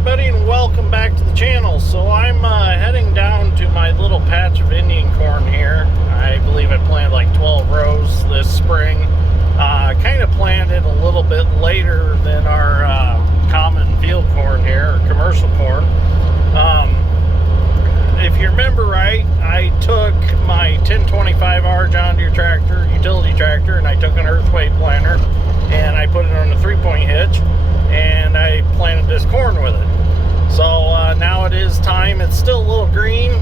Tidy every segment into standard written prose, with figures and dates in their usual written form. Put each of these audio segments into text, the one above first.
everybody, and welcome back to the channel. So I'm heading down to my little patch of Indian corn here. I believe I planted like 12 rows this spring. Kind of planted a little bit later than our common field corn here, or commercial corn. If you remember right, I took my 1025R John Deere tractor, utility tractor, and I took an earthway planter and I put it on a 3-point hitch and I planted this corn with it. So now it is time. It's still a little green,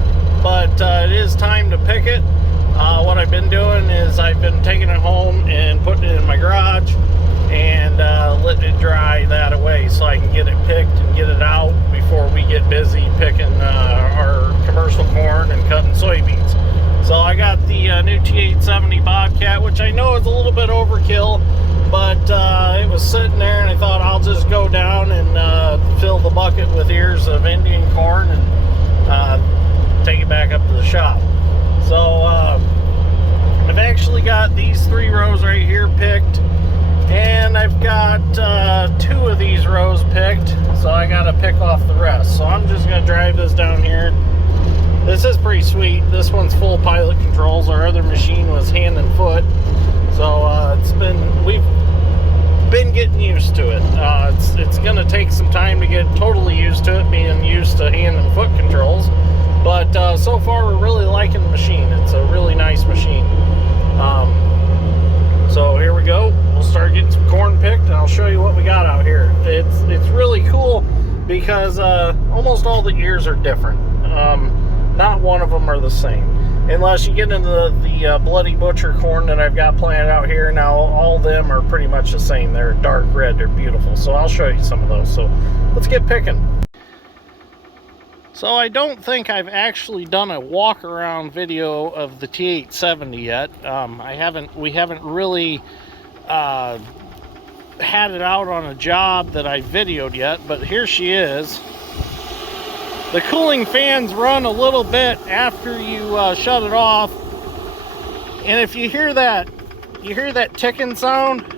but it is time to pick it. What I've been doing is I've been taking it home and putting it in my garage and letting it dry that away so I can get it picked and get it out before we get busy picking our commercial corn and cutting soybeans. So I got the new T870 Bobcat, which I know is a little bit overkill, but it was sitting there and I thought I'll just go down and fill the bucket with ears of Indian corn and take it back up to the shop. So I've actually got these 3 rows right here picked, and I've got 2 of these rows picked, so I got to pick off the rest. So I'm just going to drive this down here. This is pretty sweet. This one's full pilot controls. Our other machine was hand and foot, so we've been getting used to it. It's going to take some time to get totally used to it, being used to hand and foot controls. But so far we're really liking the machine. It's a really nice machine. So here we go. We'll start getting some corn picked and I'll show you what we got out here. It's really cool because almost all the ears are different. Not one of them are the same. Unless you get into the Bloody Butcher corn that I've got planted out here. Now all of them are pretty much the same. They're dark red. They're beautiful. So I'll show you some of those. So let's get picking. So I don't think I've actually done a walk around video of the T870 yet. We haven't really had it out on a job that I videoed yet, but here she is. The cooling fans run a little bit after you shut it off, and if you hear that ticking sound,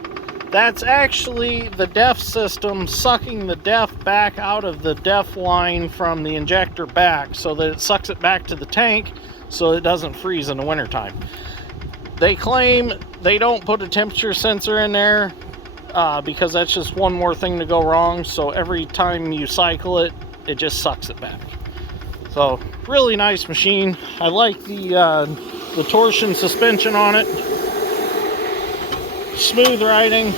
that's actually the DEF system sucking the DEF back out of the DEF line from the injector back so that it sucks it back to the tank so it doesn't freeze in the wintertime. They claim they don't put a temperature sensor in there because that's just one more thing to go wrong. So every time you cycle it, it just sucks it back. So really nice machine. I like the torsion suspension on it. Smooth riding,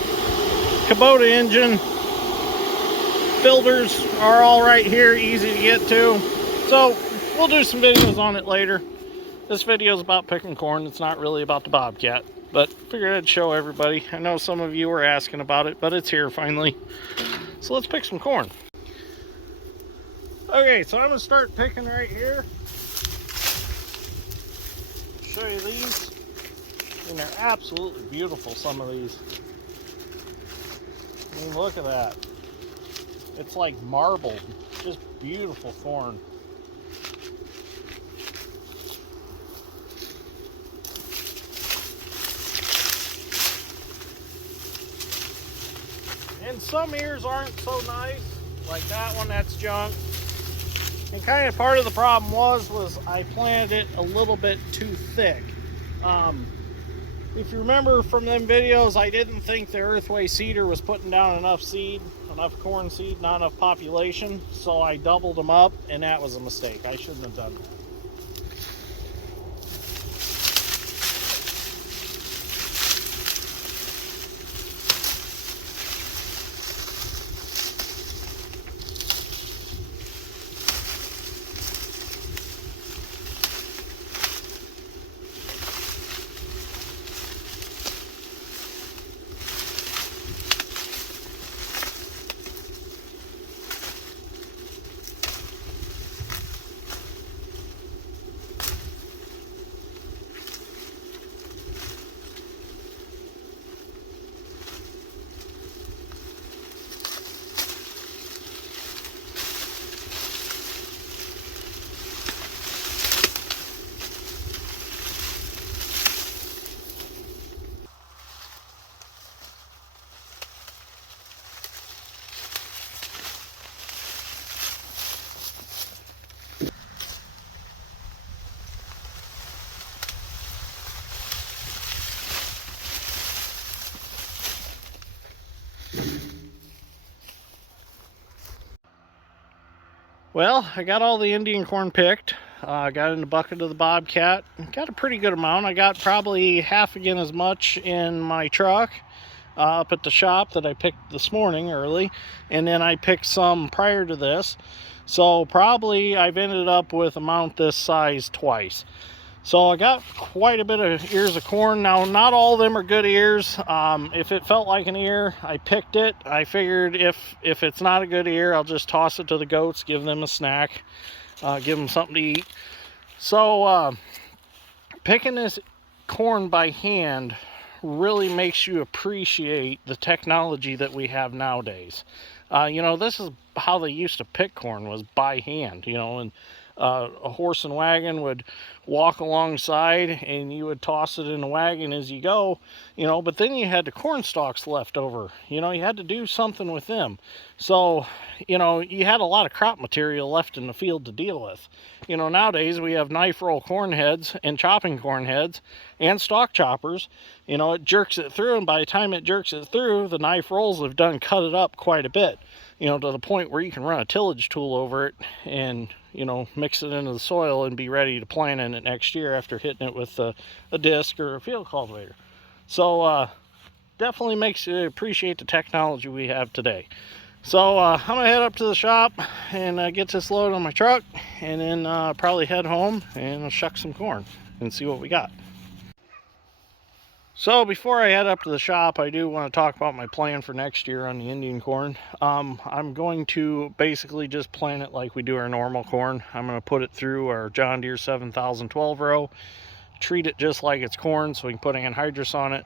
Kubota engine, filters are all right here, easy to get to. So we'll do some videos on it later. This video is about picking corn. It's not really about the Bobcat, but figured I'd show everybody. I know some of you were asking about it, but it's here finally. So let's pick some corn. Okay, so I'm gonna start picking right here. Show you these. And they're absolutely beautiful, some of these. I mean, look at that. It's like marbled. Just beautiful corn. And some ears aren't so nice. Like that one, that's junk. And kind of part of the problem was I planted it a little bit too thick. If you remember from them videos, I didn't think the earthway seeder was putting down enough seed, enough corn seed, not enough population, so I doubled them up, and that was a mistake. I shouldn't have done that. Well, I got all the Indian corn picked. I got in the bucket of the Bobcat. Got a pretty good amount. I got probably half again as much in my truck up at the shop that I picked this morning early. And then I picked some prior to this. So probably I've ended up with amount this size twice. So I got quite a bit of ears of corn. Now, not all of them are good ears. If it felt like an ear, I picked it. I figured if it's not a good ear, I'll just toss it to the goats, give them a snack, give them something to eat. So picking this corn by hand really makes you appreciate the technology that we have nowadays. This is how they used to pick corn, was by hand, and a horse and wagon would walk alongside and you would toss it in the wagon as you go, but then you had the corn stalks left over. You had to do something with them. So, you had a lot of crop material left in the field to deal with. Nowadays we have knife roll corn heads and chopping corn heads and stalk choppers. It jerks it through, and by the time it jerks it through, the knife rolls have done cut it up quite a bit, to the point where you can run a tillage tool over it and mix it into the soil and be ready to plant in it next year after hitting it with a disc or a field cultivator. So definitely makes you appreciate the technology we have today. So I'm gonna head up to the shop and get this load on my truck, and then probably head home and shuck some corn and see what we got. So before I head up to the shop, I do want to talk about my plan for next year on the Indian corn. I'm going to basically just plant it like we do our normal corn. I'm going to put it through our John Deere 7012 row, treat it just like it's corn so we can put anhydrous on it,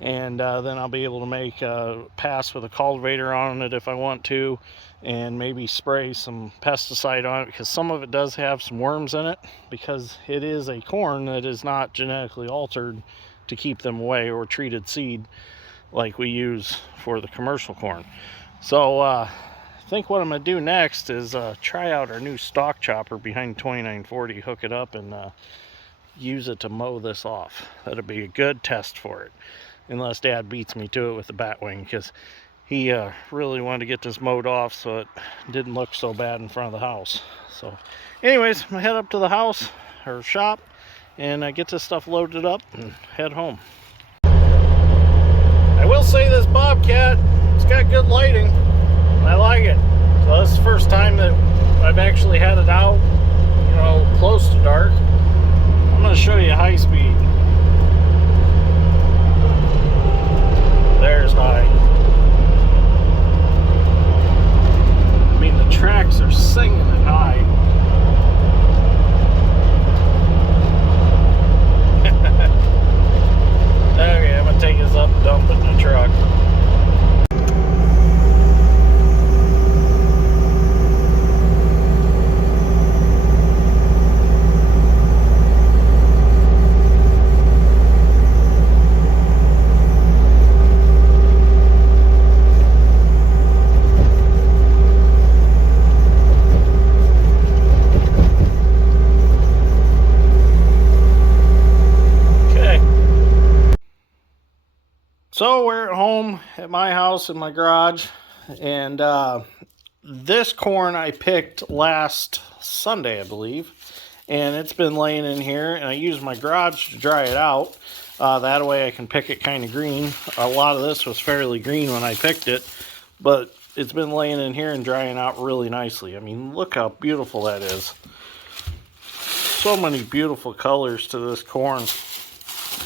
and then I'll be able to make a pass with a cultivator on it if I want to, and maybe spray some pesticide on it, because some of it does have some worms in it, because it is a corn that is not genetically altered to keep them away, or treated seed like we use for the commercial corn. So I think what I'm going to do next is try out our new stalk chopper behind 2940, hook it up, and use it to mow this off. That'll be a good test for it, unless Dad beats me to it with the batwing, because he really wanted to get this mowed off so it didn't look so bad in front of the house. So anyways, I'm going to head up to the house or shop and get this stuff loaded up and head home. I will say this Bobcat, it's got good lighting. I like it. So this is the first time that I've actually had it out, close to dark. I'm going to show you high speed. There's high. I mean, the tracks are singing at high. Okay, I'm gonna take this up and dump it in the truck. So we're at home at my house in my garage, and this corn I picked last Sunday, I believe, and it's been laying in here, and I used my garage to dry it out. That way I can pick it kind of green. A lot of this was fairly green when I picked it, but it's been laying in here and drying out really nicely. I mean, look how beautiful that is. So many beautiful colors to this corn.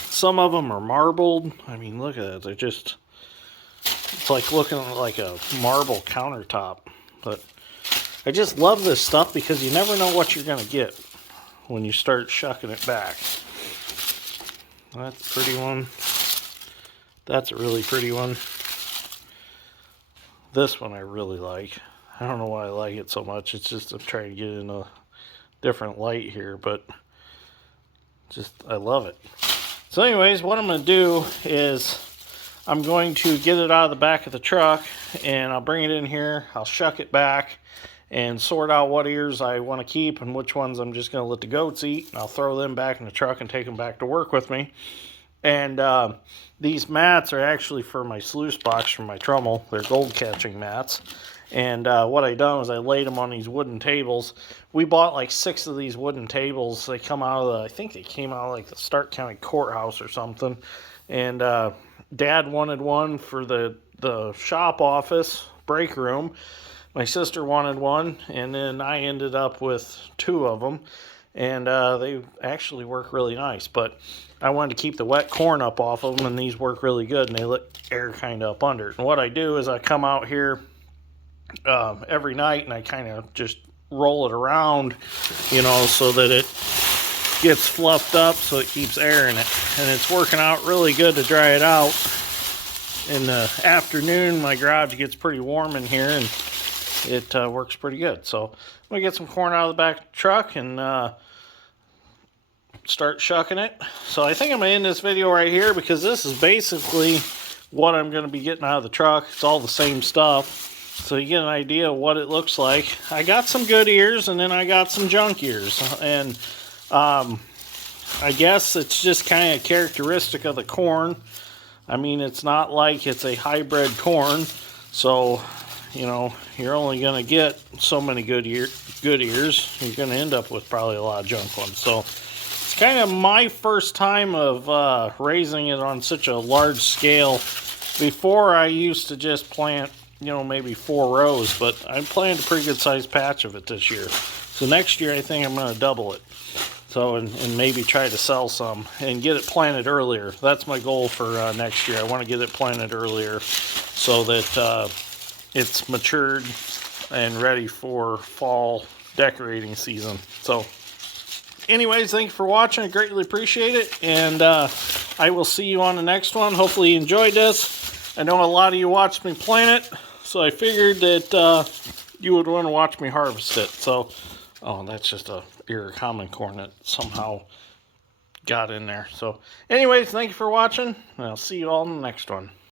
Some of them are marbled. I mean, look at that. It's like looking like a marble countertop. But I just love this stuff because you never know what you're going to get when you start shucking it back. That's a pretty one. That's a really pretty one. This one I really like. I don't know why I like it so much. It's just I'm trying to get in a different light here, but I love it. So anyways, what I'm going to do is I'm going to get it out of the back of the truck, and I'll bring it in here. I'll shuck it back and sort out what ears I want to keep and which ones I'm just going to let the goats eat. And I'll throw them back in the truck and take them back to work with me. And these mats are actually for my sluice box from my trommel. They're gold catching mats. And what I done was I laid them on these wooden tables. We bought like 6 of these wooden tables. They come out of I think they came out of like the Stark County Courthouse or something. And Dad wanted one for the shop office break room. My sister wanted one, and then I ended up with 2 of them. And they actually work really nice. But I wanted to keep the wet corn up off of them, and these work really good, and they let air kind of up under it. And what I do is I come out here every night, and I kind of just roll it around, you know, so that it gets fluffed up so it keeps air in it. And it's working out really good to dry it out. In the afternoon, my garage gets pretty warm in here, and it works pretty good. So I'm going to get some corn out of the back of the truck and start shucking it. So I think I'm going to end this video right here, because this is basically what I'm going to be getting out of the truck. It's all the same stuff. So you get an idea of what it looks like. I got some good ears, and then I got some junk ears. And I guess it's just kind of characteristic of the corn. I mean, it's not like it's a hybrid corn. So, you know, you're only going to get so many good ears. You're going to end up with probably a lot of junk ones. So it's kind of my first time of raising it on such a large scale. Before, I used to just plant, you know, maybe 4 rows, but I planted a pretty good sized patch of it this year. So next year I think I'm going to double it. So, and maybe try to sell some and get it planted earlier. That's my goal for next year. I want to get it planted earlier so that it's matured and ready for fall decorating season. So anyways, thank you for watching. I greatly appreciate it. And I will see you on the next one. Hopefully you enjoyed this. I know a lot of you watched me plant it, so I figured that you would want to watch me harvest it. So, oh, that's just a ear of common corn that somehow got in there. So anyways, thank you for watching, and I'll see you all in the next one.